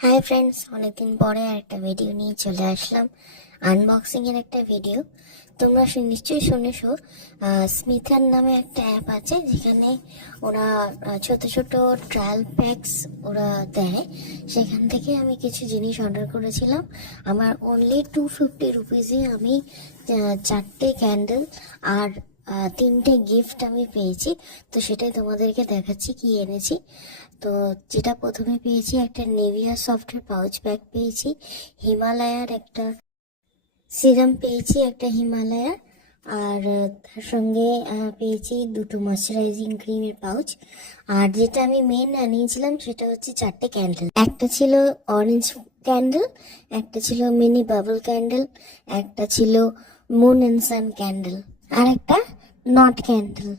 Hi friends, অনেকদিন পরে একটা ভিডিও নিয়ে চলে আসলাম। আনবক্সিং এর একটা ভিডিও। তোমরা নিশ্চয়ই শুনেছো, স্মিথার নামে একটা অ্যাপ আছে যেখানে ওরা ছোট ছোট ট্রায়াল প্যাকস ওরা দেয়। সেখান থেকে আমি কিছু জিনিস অর্ডার করেছিলাম। আমার অনলি 250 রুপিজে আমি 4টে ক্যান্ডেল আর 3টে গিফট আমি পেয়েছি। তো সেটাই তোমাদেরকে দেখাচ্ছি কি এনেছি। তো যেটা প্রথমে পেয়েছি, একটা নেভিয়া সফটের পাউচ ব্যাগ পেয়েছি, হিমালয়ার একটা সিরাম পেয়েছি, একটা হিমালয়ার, আর তার সঙ্গে পেয়েছি দুটো ময়শ্চারাইজিং ক্রিমের পাউচ। আর যেটা আমি মেন নিয়েছিলাম সেটা হচ্ছে 4টে ক্যান্ডেল। একটা ছিল অরেঞ্জ ক্যান্ডেল, একটা ছিল মিনি বাবল ক্যান্ডেল, একটা ছিল মুন অ্যান্ড সান ক্যান্ডেল, আর একটা নট ক্যান্ডেল।